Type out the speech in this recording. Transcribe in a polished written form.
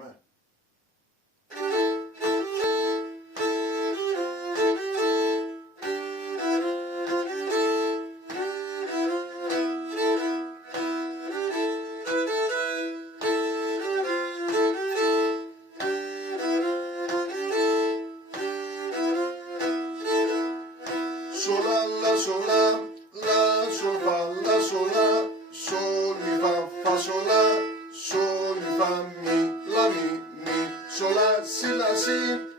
me. Sola, la sola, la sol fa la sola, sol mi fa sola, sol mi fa mi, la mi, sola si la si.